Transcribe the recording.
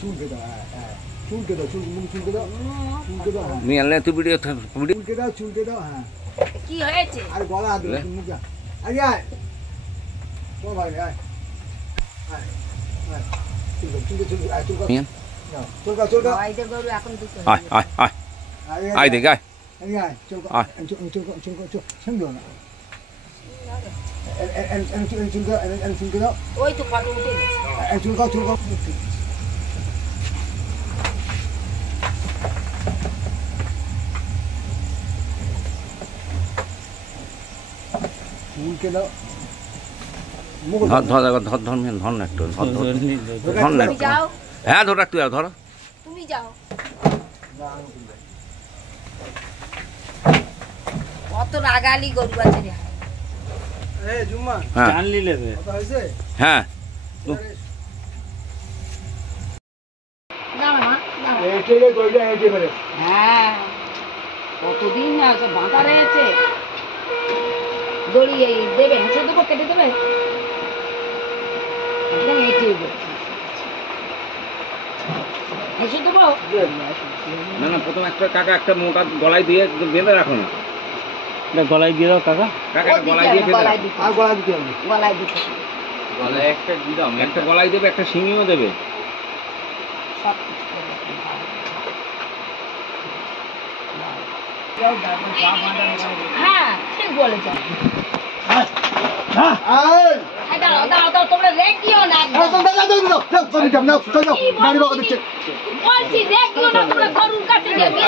চুলকে দাও, হ্যাঁ চুলকে দাও, মুখ চুলকে দাও, চুলকে দাও। নি আনলে তুই ভিডিও চুলকে দাও, হ্যাঁ। কি হয়েছে? আর গলা হাত দাও, মুখ যা। আয় আয়। ও ভাই আয়। আয়। আয়। চুলকে আয় চুলকা। নাও, চুলকা। ওইদের গরু এখন দুটো। আয় দেখ আয়। আয় চুলকা। চুলকা সুন্দর না। চুলকে দাও। ওই তো ফটো উঠে গেছে। চুলকা। চুলকে দাও। ধর না একটু তুমি যাও, হ্যাঁ ধর একটু ধর তুমি যাও। কত রাগালি গরু আছে রে। এই জুম্মা জানলি লেবে কথা হইছে? হ্যাঁ না মা, না। এইটাই কইলা এইটাই পারে। হ্যাঁ, কতদিন না সব বাঁধা রয়েছে। দড়ি এই দেবে, হেঁচে দেবো, কেটে দেবে। একদম এঁটে দেবে। হেঁচে দেবো। না প্রথম একটা কাকা একটা মোটা গলায় দিয়ে বেঁধে রাখো না গলায় দিয়ে দাও কাকা গলায় দিয়ে গলায় দিতে আর গলা দিতে হবে। গলায় দিতে গলায় একটা দিদাম একটা গলায় দেবে একটা শিঙিও দেবে সব কিছু করে দেবে। হ্যাঁ ঠিক বলেছেন। দাও তোমরা রেখিও না। বলছি রেখিও না, তোমরা গরুর কাছে যাবে।